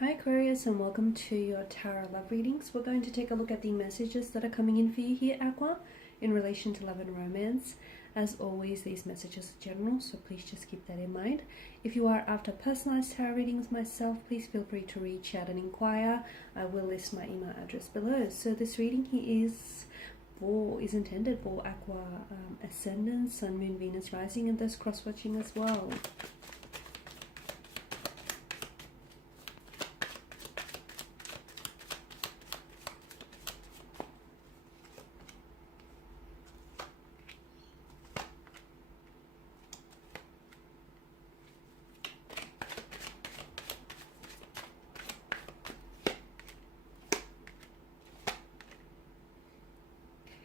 Hi Aquarius, and welcome to your tarot love readings. We're going to take a look at the messages that are coming in for you here, Aqua, in relation to love and romance. As always, these messages are general, so please just keep that in mind. If you are after personalized tarot readings myself, please feel free to reach out and inquire. I will list my email address below. So this reading here is intended for Aqua Ascendant, Sun, Moon, Venus, Rising, and those cross-watching as well.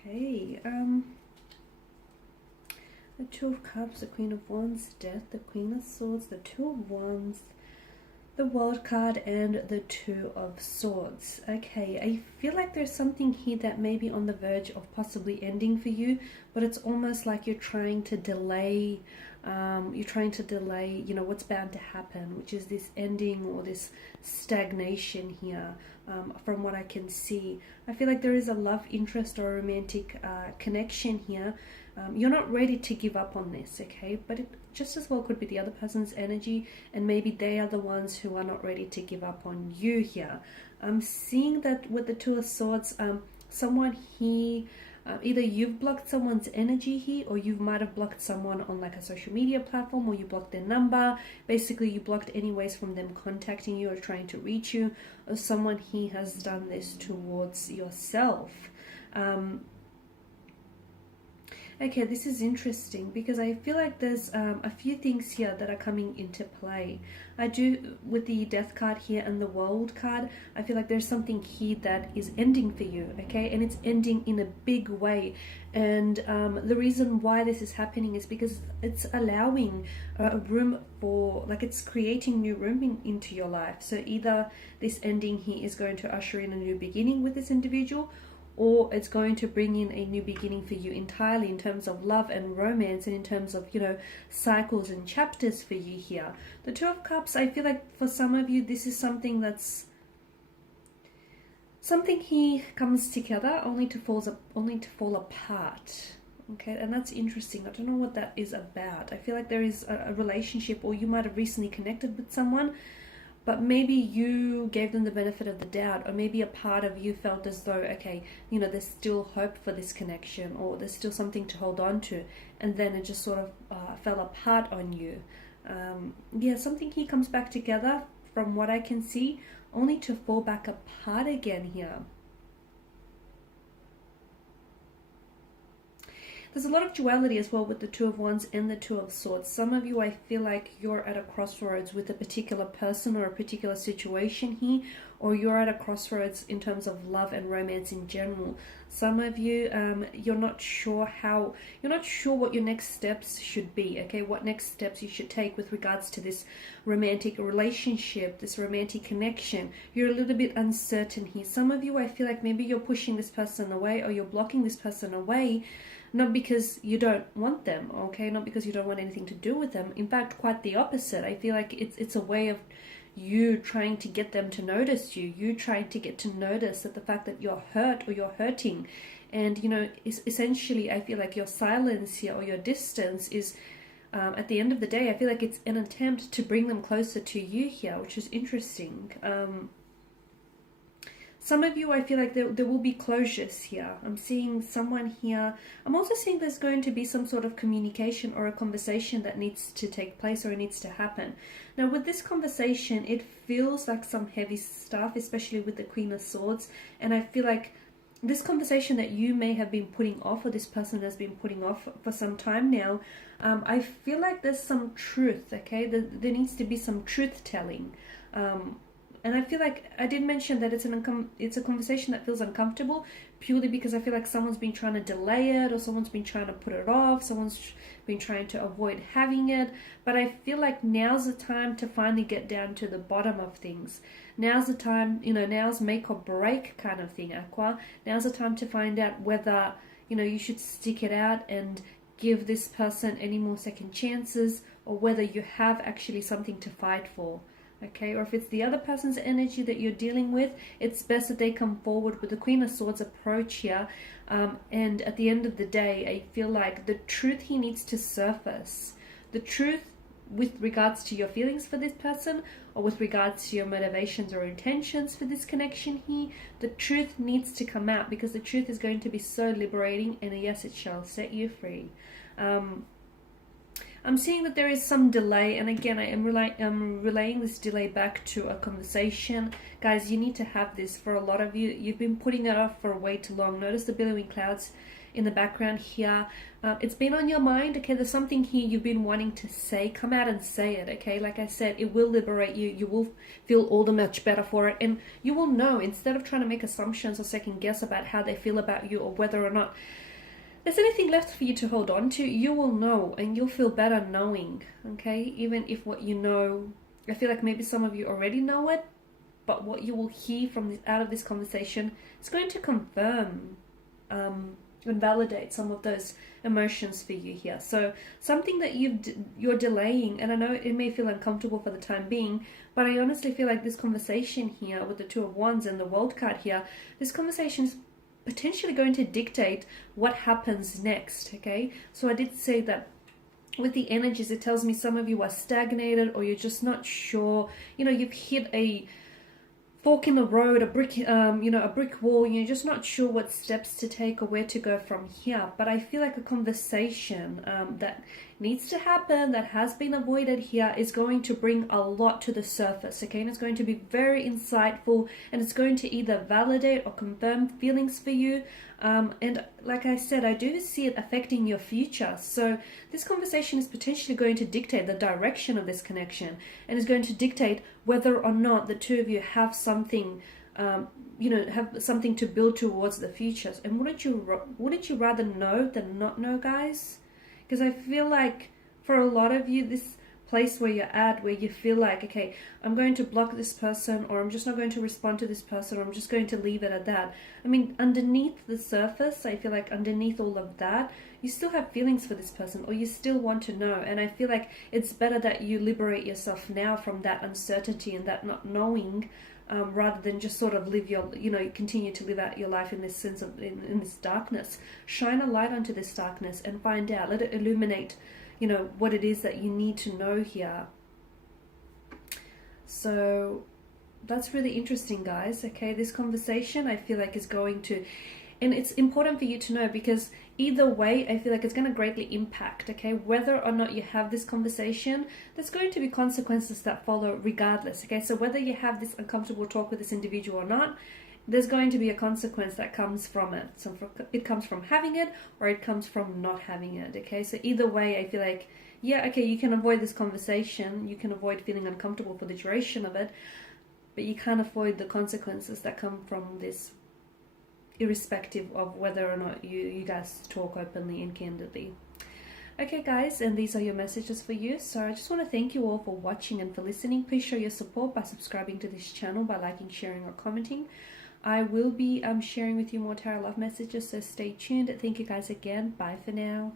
Okay, the Two of Cups, the Queen of Wands, Death, the Queen of Swords, the Two of Wands, the World card, and the Two of Swords. Okay, I feel like there's something here that may be on the verge of possibly ending for you, but it's almost like you're trying to delay, you know, what's bound to happen, which is this ending or this stagnation here. From what I can see, I feel like there is a love interest or a romantic connection here. You're not ready to give up on this, okay? But it just as well could be the other person's energy, and maybe they are the ones who are not ready to give up on you here. I'm seeing that with the Two of Swords, someone here, either you've blocked someone's energy here, or you might have blocked someone on like a social media platform, or you blocked their number. Basically, you blocked any ways from them contacting you or trying to reach you, or someone here has done this towards yourself. Okay, this is interesting because I feel like there's a few things here that are coming into play. I do, with the Death card here and the World card, I feel like there's something here that is ending for you, okay? And it's ending in a big way. And the reason why this is happening is because it's allowing a room for, like, it's creating new room into your life. So either this ending here is going to usher in a new beginning with this individual, or it's going to bring in a new beginning for you entirely in terms of love and romance, and in terms of, you know, cycles and chapters for you here. The Two of Cups, I feel like for some of you, this is something that's, something here comes together only to fall apart. Okay, and that's interesting. I don't know what that is about. I feel like there is a relationship, or you might have recently connected with someone, but maybe you gave them the benefit of the doubt, or maybe a part of you felt as though, okay, you know, there's still hope for this connection, or there's still something to hold on to, and then it just sort of fell apart on you. Yeah, something here comes back together from what I can see, only to fall back apart again here. There's a lot of duality as well with the Two of Wands and the Two of Swords. Some of you, I feel like you're at a crossroads with a particular person or a particular situation here, or you're at a crossroads in terms of love and romance in general. Some of you, you're not sure what your next steps should be, okay? What next steps you should take with regards to this romantic relationship, this romantic connection. You're a little bit uncertain here. Some of you, I feel like maybe you're pushing this person away, or you're blocking this person away, not because you don't want them, okay? Not because you don't want anything to do with them. In fact, quite the opposite. I feel like it's a way of you trying to get them to notice you. You trying to get to notice that the fact that you're hurt or you're hurting. And, you know, essentially, I feel like your silence here or your distance is, at the end of the day, I feel like it's an attempt to bring them closer to you here, which is interesting. Some of you, I feel like there will be closures here. I'm seeing someone here. I'm also seeing there's going to be some sort of communication or a conversation that needs to take place, or it needs to happen. Now, with this conversation, it feels like some heavy stuff, especially with the Queen of Swords. And I feel like this conversation that you may have been putting off, or this person has been putting off for some time now, I feel like there's some truth, okay? There needs to be some truth-telling. And I feel like I did mention that it's a conversation that feels uncomfortable, purely because I feel like someone's been trying to delay it, or someone's been trying to put it off, someone's been trying to avoid having it. But I feel like now's the time to finally get down to the bottom of things. Now's the time, you know, now's make or break kind of thing, Aqua. Now's the time to find out whether, you know, you should stick it out and give this person any more second chances, or whether you have actually something to fight for. okay? Or if it's the other person's energy that you're dealing with, it's best that they come forward with the Queen of Swords approach here. And at the end of the day, I feel like the truth here needs to surface. The truth with regards to your feelings for this person, or with regards to your motivations or intentions for this connection here, the truth needs to come out, because the truth is going to be so liberating, and yes, it shall set you free. I'm seeing that there is some delay, and again, I'm relaying this delay back to a conversation. Guys, you need to have this. For a lot of you, you've been putting it off for way too long. Notice the billowing clouds in the background here. It's been on your mind, okay? There's something here you've been wanting to say. Come out and say it, okay? Like I said, it will liberate you. You will feel all the much better for it, and you will know, instead of trying to make assumptions or second guess about how they feel about you, or whether or not there's anything left for you to hold on to, you will know, and you'll feel better knowing, okay? Even if what you know, I feel like maybe some of you already know it, but what you will hear from this, out of this conversation, is going to confirm and validate some of those emotions for you here. So something that you're delaying, and I know it may feel uncomfortable for the time being, but I honestly feel like this conversation here with the Two of Wands and the World card here, this conversation is potentially going to dictate what happens next, okay? So I did say that with the energies, it tells me some of you are stagnated, or you're just not sure, you know, you've hit a fork in the road, a brick, a brick wall. You're just not sure what steps to take or where to go from here. But I feel like a conversation that needs to happen, that has been avoided here, is going to bring a lot to the surface, okay? And it's going to be very insightful, and it's going to either validate or confirm feelings for you. And like I said, I do see it affecting your future. So this conversation is potentially going to dictate the direction of this connection, and is going to dictate whether or not the two of you have something, have something to build towards the future. And wouldn't you rather know than not know, guys? Because I feel like for a lot of you, this place where you're at, where you feel like, okay, I'm going to block this person, or I'm just not going to respond to this person, or I'm just going to leave it at that. I mean, underneath the surface, I feel like underneath all of that, you still have feelings for this person, or you still want to know. And I feel like it's better that you liberate yourself now from that uncertainty and that not knowing, rather than just sort of live your, continue to live out your life in this sense of, in this darkness. Shine a light onto this darkness and find out, let it illuminate, what it is that you need to know here. So that's really interesting, guys. Okay, this conversation, I feel like, is going to, and it's important for you to know, because either way, I feel like it's going to greatly impact, okay, whether or not you have this conversation. There's going to be consequences that follow regardless, okay? So whether you have this uncomfortable talk with this individual or not, there's going to be a consequence that comes from it. So it comes from having it, or it comes from not having it, okay? So either way, I feel like, yeah, okay, you can avoid this conversation, you can avoid feeling uncomfortable for the duration of it, but you can't avoid the consequences that come from this, irrespective of whether or not you guys talk openly and candidly. Okay, guys, and these are your messages for you. So I just want to thank you all for watching and for listening. Please show your support by subscribing to this channel, by liking, sharing, or commenting. I will be sharing with you more tarot love messages, so stay tuned. Thank you guys again. Bye for now.